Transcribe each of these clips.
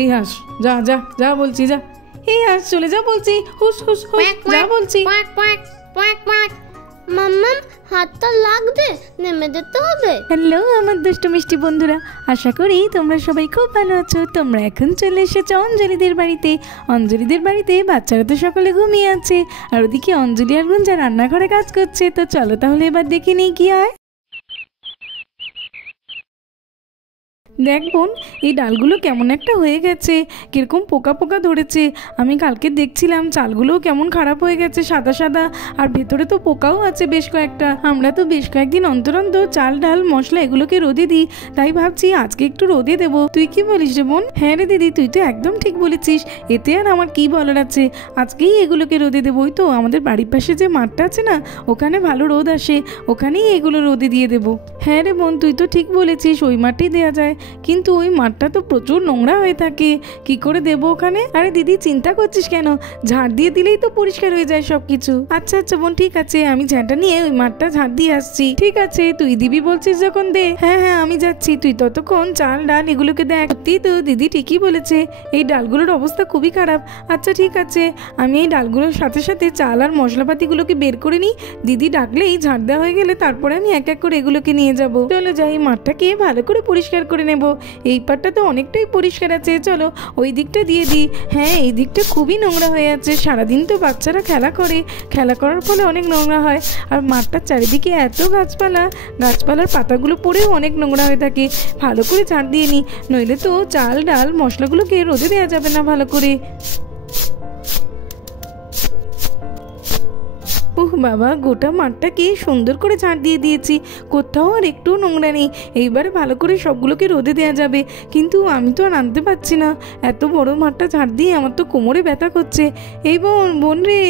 এই হাঁস, যা যা যা বলছি, যা। এই হাঁস, চলে যা বলছি। হুস হুস হুস, যা বলছি। মাম্মাম, হাতটা লাগবে, নেমে যেতে হবে। হ্যালো আমার দুষ্টু মিষ্টি বন্ধুরা, আশা করি তোমরা সবাই খুব ভালো আছো। তোমরা এখন চলে এসেছো অঞ্জলিদের বাড়িতে। অঞ্জলিদের বাড়িতে বাচ্চারা তো সকলে ঘুমিয়ে আছে, আর ওদিকে অঞ্জলি আর গুঞ্জা রান্নাঘরে কাজ করছে। তো চলো তাহলে এবার দেখে নেই কি হয়। দেখ বোন, এই ডালগুলো কেমন একটা হয়ে গেছে, কিরকম পোকা পোকা ধরেছে। আমি কালকে দেখছিলাম চালগুলোও কেমন খারাপ হয়ে গেছে, সাদা সাদা, আর ভেতরে তো পোকাও আছে বেশ কয়েকটা। আমরা তো বেশ কয়েকদিন অন্তর অন্তর চাল ডাল মশলা এগুলোকে রোদে দিই, তাই ভাবছি আজকে একটু রোদে দেবো। তুই কি বলিস রে বোন? হ্যাঁ রে দিদি, তুই তো একদম ঠিক বলেছিস, এতে আর আমার কি বলার আছে। আজকেই এগুলোকে রোদে দেবো। ওই তো আমাদের বাড়ির পাশে যে মাঠটা আছে না, ওখানে ভালো রোদ আসে, ওখানেই এগুলো রোদে দিয়ে দেবো। হ্যাঁ রে বোন, তুই তো ঠিক বলেছিস, ওই মাঠেই দেওয়া যায়, কিন্তু ওই মাঠটা তো প্রচুর নোংরা হয়ে থাকে, কি করে দেবো ওখানে? আরে দিদি, চিন্তা করছিস কেন? ঝাড় দিয়ে দিলেই তো পরিষ্কার হয়ে যায় সবকিছু। আচ্ছা আচ্ছা বোন, ঠিক আছে, আমি ঝাঁটা নিয়ে ওই মাঠটা ঝাড় দিয়ে আসছি। ঠিক আছে, তুই দিবি বলছিস যখন দে। হ্যাঁ হ্যাঁ, আমি যাচ্ছি, তুই ততক্ষণ চাল ডাল এগুলোকে দেখ। সত্যি তো দিদি ঠিকই বলেছে, এই ডালগুলোর অবস্থা খুবই খারাপ। আচ্ছা ঠিক আছে, আমি এই ডালগুলোর সাথে সাথে চাল আর মশলাপাতিগুলোকে বের করে নিই। দিদি ডাকলেই ঝাড় দেওয়া হয়ে গেলে তারপরে আমি এক এক করে এগুলোকে নিয়ে যাবো। চলো যাই, মাঠটাকে ভালো করে পরিষ্কার করে নেবো। এই পাটটা তো অনেকটাই পরিষ্কার আছে, চলো ওই দিকটা দিয়ে দিই। হ্যাঁ, এই দিকটা খুবই নোংরা হয়ে আছে, সারাদিন তো বাচ্চারা খেলা করে, খেলা করার ফলে অনেক নোংরা হয়। আর মাঠটার চারিদিকে এত গাছপালা, গাছপালার পাতাগুলো পড়েও অনেক নোংরা হয়ে থাকে। ভালো করে ঝাড় দিয়ে নিই, নইলে তো চাল ডাল মশলাগুলোকে রোদে দেওয়া যাবে না ভালো করে। উহ বাবা, গোটা মাঠটাকে সুন্দর করে ঝাড় দিয়ে দিয়েছি, কোথাও আর একটু নোংরা নেই। এইবারে ভালো করে সবগুলোকে রোদে দেওয়া যাবে, কিন্তু আমি তো আর আনতে পারছি না। এত বড় মাঠটা ঝাড় দিয়ে আমার তো কোমরে ব্যথা করছে। এই বোন, বোন রে,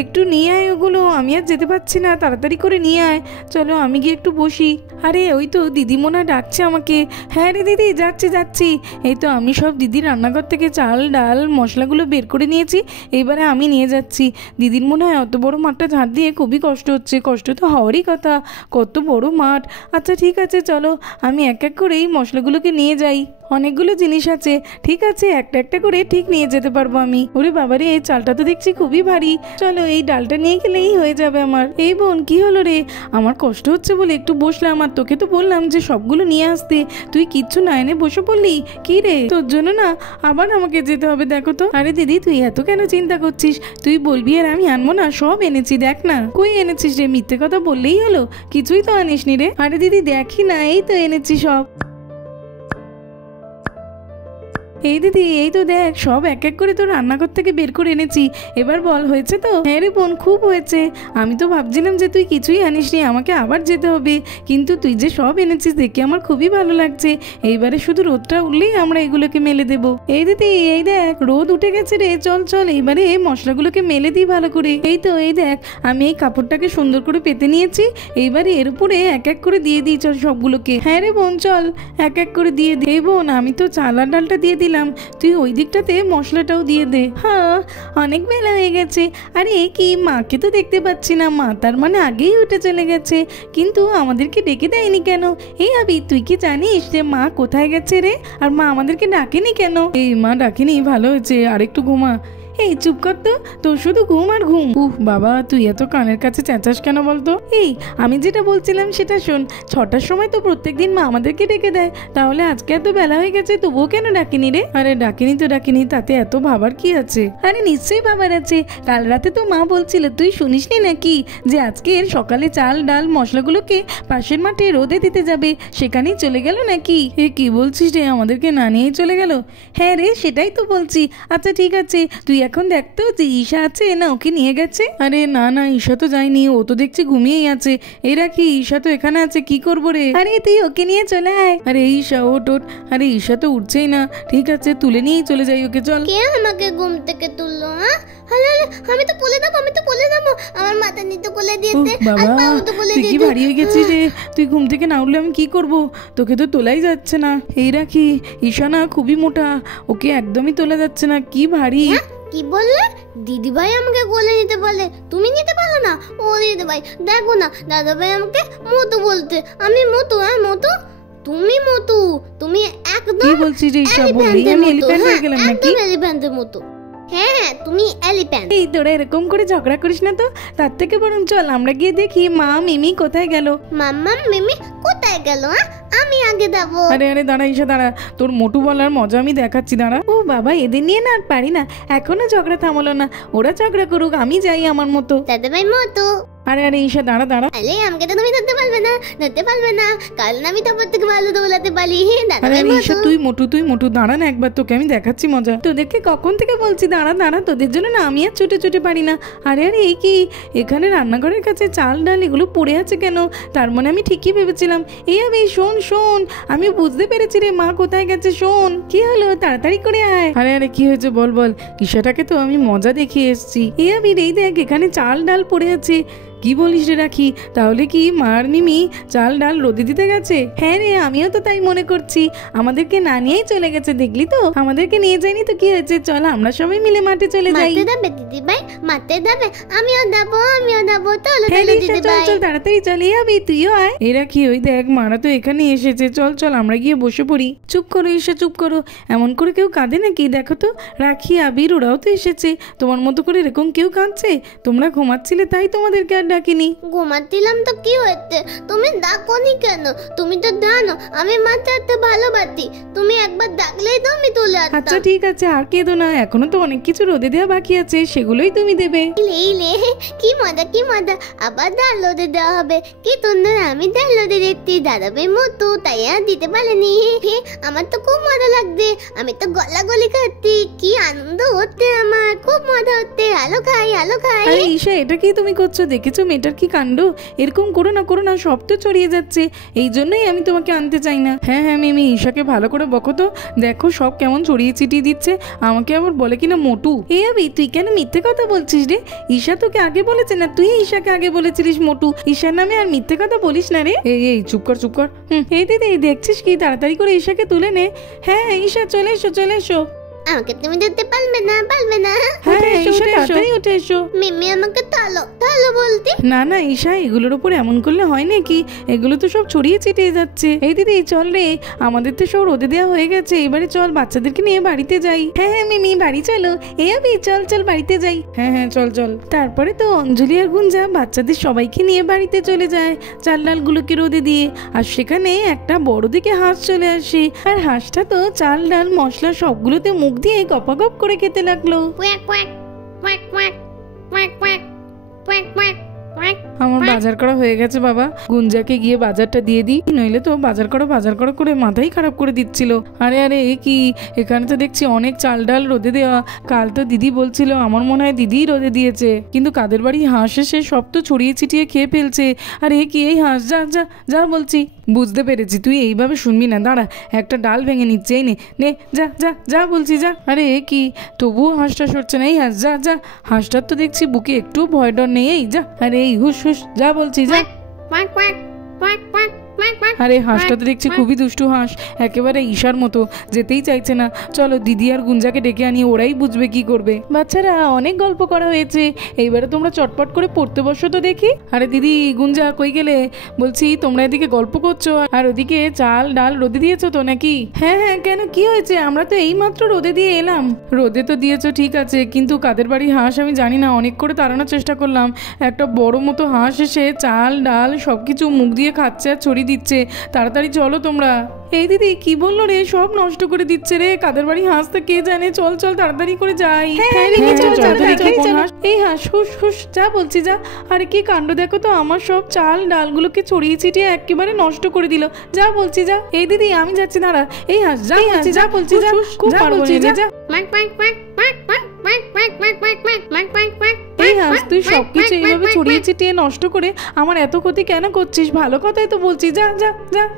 একটু নিয়ে আয় ওগুলো, আমি আর যেতে পারছি না, তাড়াতাড়ি করে নিয়ে আয়। চলো আমি গিয়ে একটু বসি। আরে ওই তো দিদিমোনা ডাকছে আমাকে। হ্যাঁ রে দিদি, যাচ্ছি যাচ্ছি। এই তো আমি সব দিদির রান্নাঘর থেকে চাল ডাল মশলাগুলো বের করে নিয়েছি, এইবারে আমি নিয়ে যাচ্ছি। দিদির মনে হয় অত বড় মাঠটা ঝাড় দিয়ে খুবই কষ্ট হচ্ছে, কষ্ট তো হওয়ারই কথা, কত বড় মাঠ। আচ্ছা ঠিক আছে, চলো আমি এক এক করে এই মশলাগুলোকে নিয়ে যাই। অনেকগুলো জিনিস আছে, ঠিক আছে, একটা একটা করে ঠিক নিয়ে যেতে পারবো আমি। ওরে বাবারে, এই চালটা তো দেখছি খুবই ভারী, চলো এই ডালটা নিয়ে গেলেই হয়ে যাবে আমার। এই বোন, কি হলো রে? আমার কষ্ট হচ্ছে বলে একটু বসলাম, আর তোকে তো বললাম যে সবগুলো নিয়ে আসতে, তুই কিচ্ছু না এনে বসে পড়লি। কি রে, তোর জন্য না আবার আমাকে যেতে হবে, দেখো তো। আরে দিদি, তুই এত কেন চিন্তা করছিস? তুই বলবি আর আমি আনবো না? সব এনেছি, দেখ না। কই এনেছিস রে? মিথ্যে কথা বললেই হলো, কিছুই তো আনিসনি রে। আরে দিদি দেখি না, এই তো এনেছি সব। এই দিদি, এই তো দেখ, সব এক এক করে তো রান্নাঘর থেকে বের করে এনেছি। এবার বল, হয়েছে তো? হ্যাঁ রে বোন, খুব হয়েছে। আমি তো ভাবছিলাম যে তুই কিছুই আনিসনি, আমাকে আবার যেতে হবে, কিন্তু তুই যে সব এনেছিস দেখে আমার খুবই ভালো লাগছে। এইবারে শুধু রোদটা উঠলেই আমরা এগুলোকে মেলে দেবো। এই দিদি, এই দেখ, রোদ উঠে গেছে রে, চল চল এইবারে এই মশলাগুলোকে মেলে দিই ভালো করে। এই তো, এই দেখ, আমি এই কাপড়টাকে সুন্দর করে পেতে নিয়েছি, এইবারে এর উপরে এক এক করে দিয়ে দিই চল সবগুলোকে। হ্যাঁ রে বোন, চল এক এক করে দিয়ে দে। বোন, আমি তো চাল আর ডালটা দিয়ে দিলাম, তুই ওই দিকটাতে মশলাটাও দিয়ে দে। হ্যাঁ, অনেক বেলা হয়ে গেছে। আরে কি, মাকে তো দেখতে পাচ্ছি না, মা তার মানে আগেই উঠে চলে গেছে, কিন্তু আমাদেরকে ডেকে দেয়নি কেন? এই আবি, তুই কি জানিস যে মা কোথায় গেছে রে? আর মা আমাদেরকে ডাকেনি কেন? এই মা ডাকেনি, ভালো হয়েছে, আর একটু ঘুমা। এই চুপ কর তো, তোর শুধু ঘুম আর ঘুম। বাবা, তুই এত কানের কাছে চেঁচাস কেন বলতো? এই আমি যেটা বলছিলাম সেটা শোন, 6টার সময় তো প্রত্যেকদিন মা আমাদেরকে ডেকে দেয়, তাহলে আজকে এত বেলা হয়ে গেছে তবুও কেন ডাকিনি রে? আরে ডাকিনি তো ডাকিনি, তাতে এত ভাবার কি আছে? আরে নিশ্চয়ই ভাবার আছে, কাল রাতে তো মা বলছিল, তুই শুনিসনি নাকি যে আজকে সকালে চাল ডাল মশলাগুলোকে পাশের মাঠে রোদে দিতে যাবে, সেখানেই চলে গেল নাকি? এ কি বলছিস রে, আমাদেরকে না নিয়েই চলে গেল? হ্যাঁ রে, সেটাই তো বলছি। আচ্ছা ঠিক আছে, তুই এখন দেখতো যে ঈশা আছে না, ওকে নিয়ে গেছে? আরে না না, ঈশা তো যায়নি, ও তো দেখছি ঘুমিয়েই আছে। এই রাখি, ঈশা তো এখানে আছে, কি করবো রে? আরে তুই ওকে নিয়ে চলে আয়। আরে ঈশা, ওট ওট। আরে ঈশা তো উঠছেই না, ঠিক আছে তুলে নিয়েই চলে যাই ওকে, চল। কে আমাকে ঘুম থেকে তুললো? হ্যাঁ, আমি তো বলে দেবো, আমি তো বলে দেবো, আমার মাথা নিতে বলে দিতে। বাবা, তুই কি ভারী হয়ে গেছিস রে? তুই ঘুম থেকে না উঠলে আমি কি করব? তোকে তো তোলাই যাচ্ছে না। এই রাখি, ঈশা না খুবই মোটা, ওকে একদমই তোলা যাচ্ছে না, কি ভারী। কি বললে? দিদিভাই আমাকে কোলে নিতে বলে, তুমি নিতে পারো না? ও দিদিভাই, দেখো না, দাদাভাই আমাকে মতো বলতে। আমি মতো? হ্যাঁ মতো? তুমি মতো, তুমি একদম কি বলছিস রে ঈশা? বললি আমি এলিফ্যান্ট হয়ে গেলাম নাকি? একদম এলিফ্যান্টের মতো। হ্যাঁ তুমি এলিফ্যান্ট। এই তোরা এরকম করে ঝগড়া করিস না তো, তার থেকে বরং চল আমরা গিয়ে দেখি মা মিমি কোথায় গেল। মাম্মা মিমি কোথায় গেল? আমি আগে যাবো। আরে আরে দাঁড়া ঈশা দাঁড়া, তোর মোটু বলার মজা আমি দেখাচ্ছি, দাঁড়া। ও বাবা, এদের নিয়ে না আর পারি না, এখনো ঝগড়া থামলো না। ওরা ঝগড়া করুক, আমি যাই আমার মতো। দাদা ভাই মতো। আরে আরে ঈশা দাঁড়া দাঁড়া। আরে আমাকে তো তুমি ধরতে পারবে না, ধরতে পারবে না, কারণ আমি তো থেকে ভালো দৌড়াতে পারি। দাদা আরে ভাই ঈশা মতো। তুই মোটু দাঁড়া না একবার, তোকে আমি দেখাচ্ছি মজা। তোদেরকে কখন থেকে বলছি দাঁড়া দাঁড়া, তোদের জন্য না আমি আর ছুটে ছুটে পারি না। আরে আরে এই কি, এখানে রান্নাঘরের কাছে চাল ডাল এগুলো পড়ে আছে কেন? তার মানে আমি ঠিকই ভেবেছিলাম। এই আমি শোন শোন, আমি বুঝতে পেরেছি রে, মা কোথায় গেছে। শোন কি হলো, তাড়াতাড়ি করে আয়। আরে আরে কি হয়েছে বল বল। ঈশাটাকে তো আমি মজা দেখিয়ে এসেছি। এই আমি এই দেখ, এখানে চাল ডাল পড়ে আছে। কি বলিস রে রাখি, তাহলে কি মার মিমি চাল ডাল রোদে দিতে গেছে? হ্যাঁ রে, আমিও তো তাই মনে করছি। আমাদেরকে না নিয়েই চলে গেছে, দেখলি তো? আমাদেরকে নিয়ে যায়নি তো কি হয়েছে, চল আমরা সবাই মিলে মাঠে চলে যাই। মারতে দেবে দিদি ভাই, মারতে দেবে? আমিও যাবো চলো হ্যাঁ চলো রে, দিদি চল ভাই। চল তাড়াতাড়ি চলে যাবি, তুইও আয়। এরা কি, ওই দেখ মারা তো এখানে এসেছে। চল চল আমরা গিয়ে বসে পড়ি। চুপ করো ঈশা, চুপ করো। এমন করে কেউ কাঁদে নাকি? দেখো তো, রাখি আবির ওরাও তো এসেছে। তোমার মতো করে এরকম কেউ কাঁদছে? তোমরা ঘুমাচ্ছিলে তাই তোমাদেরকে আর ডাকিনি। ঘুমাচ্ছিলাম তো কি হয়েছে? তুমি ডাকোনি কেন? তুমি তো জানো আমি মাছ ধরতে ভালোবাসি, তুমি একবার ডাকলেই তো আমি তুলে আচ্ছা আসতাম। ঠিক আছে, আর কেঁদো না, এখনো তো অনেক কিছু রোদে দেওয়া বাকি আছে, সেগুলোই তুমি দেবে। ইলে কি মজা কি মজা, আবার ডাল রোদে দেওয়া হবে, কি সুন্দর। আমি ডাল রোদে দিচ্ছি দাদা ভাই মতো, তাই আর দিতে পারেনি। আমার তো খুব মজা লাগছে, আমি তো গলাগলি খাচ্ছি, কি আনন্দ হচ্ছে আমার, খুব মজা হচ্ছে। আলো খাই আলো খাই। আরে ঈশা, এটা কি তুমি করছো? দেখেছো মেয়েটার কি কাণ্ড? এরকম করো না, সব তো ছড়িয়ে যাচ্ছে। এই জন্যই আমি তোমাকে আনতে চাই না। হ্যাঁ হ্যাঁ মিমি, ঈশাকে ভালো করে বকো তো, দেখো সব কেমন ছড়িয়ে ছিটিয়ে দিচ্ছে। আমাকে আবার বলে কিনা মোটু। এ আবি, তুই কেন মিথ্যে কথা বলছিস রে? ঈশা তোকে আগে বলেছে না? তুই ঈশাকে আগে বলেছিলিস মোটু। ঈশার নামে আর মিথ্যে কথা বলিস না রে। এই চুপ কর চুপ কর। এই দিদি, দেখছিস কি, তাড়াতাড়ি করে ঈশাকে তুলে নে। হ্যাঁ ঈশা চলে এসো চলে এসো। আমাকে তুমি দিতে পারবে না হ্যাঁ ঈশা তাড়াতাড়ি উঠে এসো। মিমি আমাকে তালো বলতে। না ঈশা, এগুলোর উপর এমন করলে হয় নাকি? এগুলো তো সব ছড়িয়ে ছিটিয়ে যাচ্ছে। এই দিদি চল রে, আমাদের তো সব রোদে দেওয়া হয়ে গেছে, এবারে চল বাচ্চাদেরকে নিয়ে বাড়িতে যাই। হ্যাঁ মিমি বাড়ি চলো। এ আবি চল বাড়িতে যাই। হ্যাঁ চল। তারপরে তো অঞ্জলি আর গুঞ্জা বাচ্চাদের সবাইকে নিয়ে বাড়িতে চলে যায় চাল ডালগুলোকে রোদে দিয়ে। আর সেখানে একটা বড় দিকে হাঁস চলে আসে, আর হাঁসটা তো চাল ডাল মশলা সবগুলোতে মুখ দিয়ে গপাগপ করে খেতে লাগলো। আমার বাজার করা হয়ে গেছে বাবা, গুঞ্জাকে গিয়ে বাজারটা দিয়ে দিই, নইলে তো বাজার করো করে মাথাই খারাপ করে দিচ্ছিল। আরে এ কি, এখানে তো দেখছি অনেক চাল ডাল রোদে দেওয়া। কাল তো দিদি বলছিল, আমার মনে হয় দিদিই রোদে দিয়েছে, কিন্তু কাদের বাড়ি হাঁস এসে সব তো ছড়িয়ে ছিটিয়ে খেয়ে ফেলছে। আর এ কি, এই হাঁস যা বলছি। বুঝতে পেরেছি, তুই এইভাবে শুনবি না, দাঁড়া একটা ডাল ভেঙে নিচ্ছে, এই নে যা বলছি যা। আরে এ কি, তবুও হাঁসটা সরছে না। এই হাঁস যা। হাঁসটার তো দেখছি বুকে একটু ভয় ডর নেই। এই যা, আরে এই হুস যা বলছি যা। আরে হাঁসটা তো দেখছি খুবই দুষ্টু হাঁস, একেবারে ঈশার মতো, যেতেই চাইছে না। চলো দিদি আর গুঞ্জাকে ডেকে আনি, ওরাই বুঝবে কি করবে। বাচ্চারা অনেক গল্প করা হয়েছে, এইবারে তোমরা চটপট করে পড়তে বসো তো দেখি। আরে দিদি গুঞ্জা কই গেলে? বলছি তোমরা এদিকে গল্প করছো আর ওদিকে চাল ডাল রোদে দিয়েছো তো নাকি? হ্যাঁ কেন, কি হয়েছে? আমরা তো এইমাত্র রোদে দিয়ে এলাম। রোদে তো দিয়েছো ঠিক আছে, কিন্তু কাদের বাড়ি হাঁস আমি জানি না, অনেক করে তাড়ানোর চেষ্টা করলাম। একটা বড় মতো হাঁস এসে চাল ডাল সবকিছু মুখ দিয়ে খাচ্ছে আর ছড়িয়ে দিচ্ছে। তাড়াতাড়ি চলো তোমরা। এই দিদি কি বললো রে, সব নষ্ট করে দিচ্ছে রে, কাদের বাড়ি হাঁস তো কে জানে। চল তাড়াতাড়ি করে যাই। এই হাঁস হুস যা বলছি যা। আরে কি কাণ্ড, দেখো তো, আমার সব চাল ডালগুলোকে ছড়িয়ে ছিটিয়ে একেবারে নষ্ট করে দিল। যা বলছি যা। এই দিদি আমি যাচ্ছি, দাঁড়া। এই হাঁস যা বলছি যা। খুব বলছি যা। এই হাঁস, তুই সবকিছু এইভাবে ছড়িয়ে ছিটিয়ে নষ্ট করে আমার এত ক্ষতি কেন করছিস? ভালো কথাই তো বলছি, যা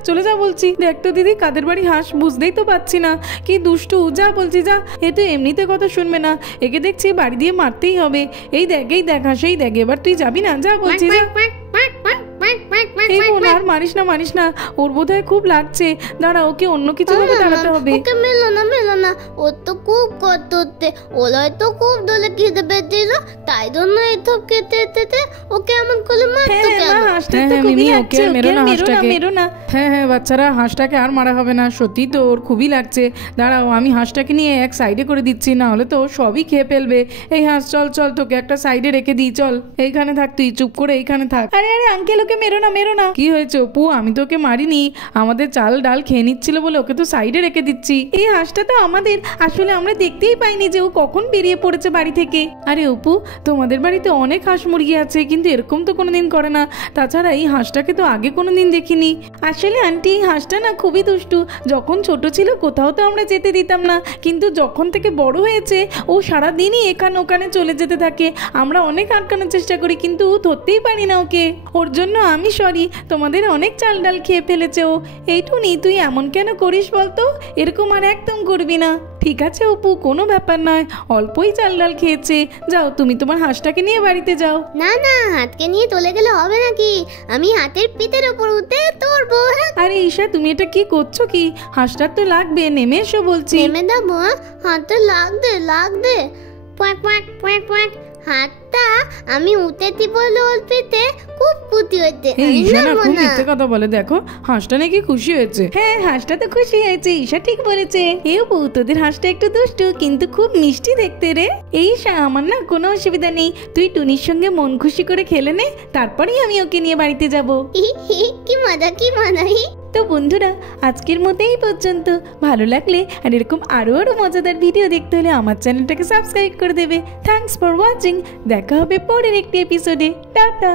চলে যা বলছি। দেখ তো দিদি, কাদের বাড়ি হাঁস বুঝতেই তো পাচ্ছি না, কি দুষ্টু। যা বলছি যা। এ তো এমনিতে কথা শুনবে না, একে দেখছি বাড়ি দিয়ে মারতেই হবে। এই দেখ হাঁস, এই দেখ, এবার তুই যাবি না? যা বলছি যা। এই বোন আর মারিস না ওর বোধহয় খুব লাগছে, দাঁড়া ওকে অন্য কিছু ভাবে দাঁড়াতে হবে। ওকে মেলো না, ওর তো খুব কষ্ট হচ্ছে, ওর হয়তো খুব দলে খিদে পেয়েছিল, তাই জন্য এসব খেতে ওকে এমন করে মারতো কেন? হাঁসটা তো খুবই লাগছে, মেরো না। হ্যাঁ বাচ্চারা, হাঁসটাকে আর মারা হবে না, সত্যি তো ওর খুবই লাগছে। দাঁড়াও আমি হাঁসটাকে নিয়ে এক সাইডে করে দিচ্ছি, না হলে তো সবই খেয়ে ফেলবে। এই হাঁস চল তোকে একটা সাইডে রেখে দিই, চল এইখানে থাক, তুই চুপ করে এইখানে থাক। আরে আঙ্কেল ওকে মেরো না। কি হয়েছে অপু? আমি তো ওকে মারিনি, আমাদের চাল ডাল খেয়ে নিচ্ছিল বলে ওকে তো সাইডে রেখে দিচ্ছি। এই হাঁসটা তো আমাদের, আসলে আমরা দেখতেই পাইনি যে ও কখন বেরিয়ে পড়েছে বাড়ি থেকে। আরে অপু, তোমাদের বাড়িতে অনেক হাঁস মুরগি আছে, কিন্তু এরকম তো কোনোদিন করে না। তাছাড়া এই হাঁসটাকে তো আগে কোনোদিন দেখিনি। আসলে আন্টি এই হাঁসটা না খুবই দুষ্টু, যখন ছোট ছিল কোথাও তো আমরা যেতে দিতাম না, কিন্তু যখন থেকে বড় হয়েছে ও সারাদিনই এখানে ওখানে চলে যেতে থাকে। আমরা অনেক আটকানোর চেষ্টা করি কিন্তু ধরতেই পারি না ওকে। ওর জন্য আমি সরি, তোমাদের অনেক চাল ডাল খেয়ে ফেলেছে ও। এইটুনি তুই এমন কেন করিস বলতো? এরকম আর একদম করবি না। ঠিক আছে অপু, কোনো ব্যাপার নয়, অল্পই চাল ডাল খেয়েছে। যাও তুমি তোমার হাঁসটাকে নিয়ে বাড়িতে যাও। না হাতকে নিয়ে চলে গেলে হবে নাকি? আমি হাতের পিঠের উপর উঠে তোরবো। আরে ঈশা, তুমি এটা কি করছো? কি হাঁসটার তো লাগবে, নেমে এসো বলছি। নেমে দেবো? হাতে লাগবে হাতটা আমি উঠেছি বলে ওর পিঠে খুব খুশি হয়েছে। ঈশা না খুব মিথ্যে কথা বলে, দেখো হাঁসটা নাকি খুশি হয়েছে। হ্যাঁ হাঁসটা তো খুশি হয়েছে, ঈশা ঠিক বলেছে। এও বউ, তোদের হাঁসটা একটু দুষ্টু কিন্তু খুব মিষ্টি দেখতে রে। এই ঈশা, আমার না কোনো অসুবিধা নেই, তুই টুনির সঙ্গে মন খুশি করে খেলে নে, তারপরেই আমি ওকে নিয়ে বাড়িতে যাব। কি মজা। তো বন্ধুরা, আজকের মতো এই পর্যন্ত। ভালো লাগলে আর এরকম আরো মজাদার ভিডিও দেখতে হলে আমার চ্যানেলটাকে সাবস্ক্রাইব করে দেবে। Thanks for watching. দেখা হবে পরের একটি এপিসোডে। টাটা।